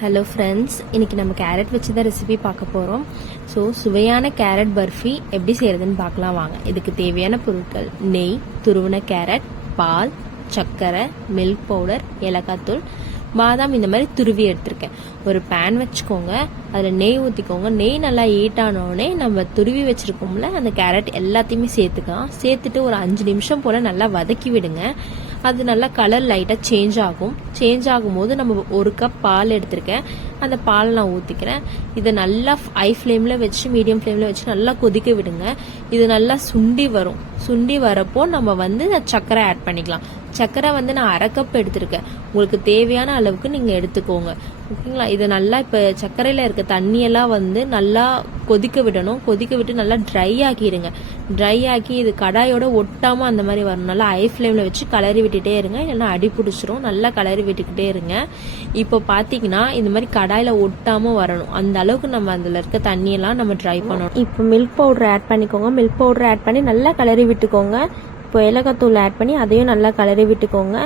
Hello friends, இன்றைக்கி நம்ம carrot வச்சு தான் ரெசிபி பார்க்க போகிறோம். ஸோ சுவையான கேரட் பர்ஃபி எப்படி செய்கிறதுன்னு பார்க்கலாம் வாங்க. இதுக்கு தேவையான பொருட்கள்: நெய், துருவின கேரட், பால், சர்க்கரை, மில்க் பவுடர், ஏலக்காய்த்தூள், பாதாம் இந்த மாதிரி துருவி எடுத்திருக்கேன். ஒரு பேன் வச்சுக்கோங்க, அதில் நெய் ஊற்றிக்கோங்க. நெய் நல்லா ஹீட் ஆனோடனே நம்ம துருவி வச்சுருக்கோம்ல அந்த கேரட் எல்லாத்தையுமே சேர்த்துக்கலாம். சேர்த்துட்டு ஒரு 5 நிமிஷம் போல் நல்லா வதக்கி விடுங்க. அது நல்லா கலர் லைட்டாக சேஞ்ச் ஆகும். சேஞ்ச் ஆகும்போது நம்ம 1 கப் பால் எடுத்திருக்கேன், அந்த பால் நான் ஊற்றிக்கிறேன். இதை நல்லா ஹை ஃப்ளேமில் வச்சு மீடியம் ஃப்ளேமில் வச்சு நல்லா கொதிக்க விடுங்க. இது நல்லா சுண்டி வரும். சுண்டி வரப்போ நம்ம சர்க்கரை ஆட் பண்ணிக்கலாம். சர்க்கரை நான் 1/2 கப் எடுத்திருக்கேன். உங்களுக்கு தேவையான அளவுக்கு நீங்கள் எடுத்துக்கோங்க, ஓகேங்களா. இது நல்லா இப்போ சர்க்கரையில் இருக்க தண்ணியெல்லாம் நல்லா கொதிக்க விடணும். கொதிக்க விட்டு நல்லா ட்ரை ஆக்கிடுங்க. ட்ரை ஆக்கி இது கடாயோட ஒட்டாமல் அந்த மாதிரி வரணும். நல்லா ஹை ஃப்ளேமில் வச்சு கலரி விட்டுட்டே இருங்க, இல்லைன்னா அடி பிடிச்சிரும். நல்லா கலரி விட்டுக்கிட்டே இருங்க. இப்போ பார்த்தீங்கன்னா இந்த மாதிரி கடாயில் ஒட்டாமல் வரணும். அந்த அளவுக்கு நம்ம அதில் இருக்க தண்ணியெல்லாம் நம்ம ட்ரை பண்ணணும். இப்போ மில்க் பவுடர் ஆட் பண்ணிக்கோங்க. மில்க் பவுடர் ஆட் பண்ணி நல்லா கலரி விட்டுக்கோங்க. இப்போ ஏலக்காய்த்தூள் ஆட் பண்ணி அதையும் நல்லா கலரி விட்டுக்கோங்க.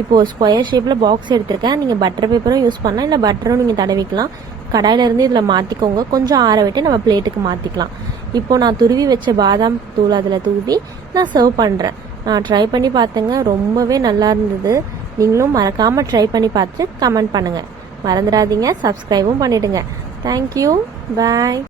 இப்போது ஸ்கொயர் ஷேப்பில் பாக்ஸ் எடுத்திருக்கேன். நீங்கள் பட்டர் பேப்பரும் யூஸ் பண்ணலாம், இல்லை பட்டரும் நீங்கள் தடவிக்கலாம். கடாயிலேருந்து இதில் மாற்றிக்கோங்க. கொஞ்சம் ஆற விட்டு நம்ம பிளேட்டுக்கு மாற்றிக்கலாம். இப்போ நான் துருவி வச்ச பாதாம் தூள் அதில் தூவி நான் சர்வ் பண்ணுறேன். நான் ட்ரை பண்ணி பார்த்தேங்க, ரொம்பவே நல்லா இருந்தது. நீங்களும் மறக்காமல் ட்ரை பண்ணி பார்த்துட்டு கமெண்ட் பண்ணுங்கள். மறந்துடாதீங்க, சப்ஸ்கிரைபும் பண்ணிவிடுங்க. தேங்க்யூ, பாய்.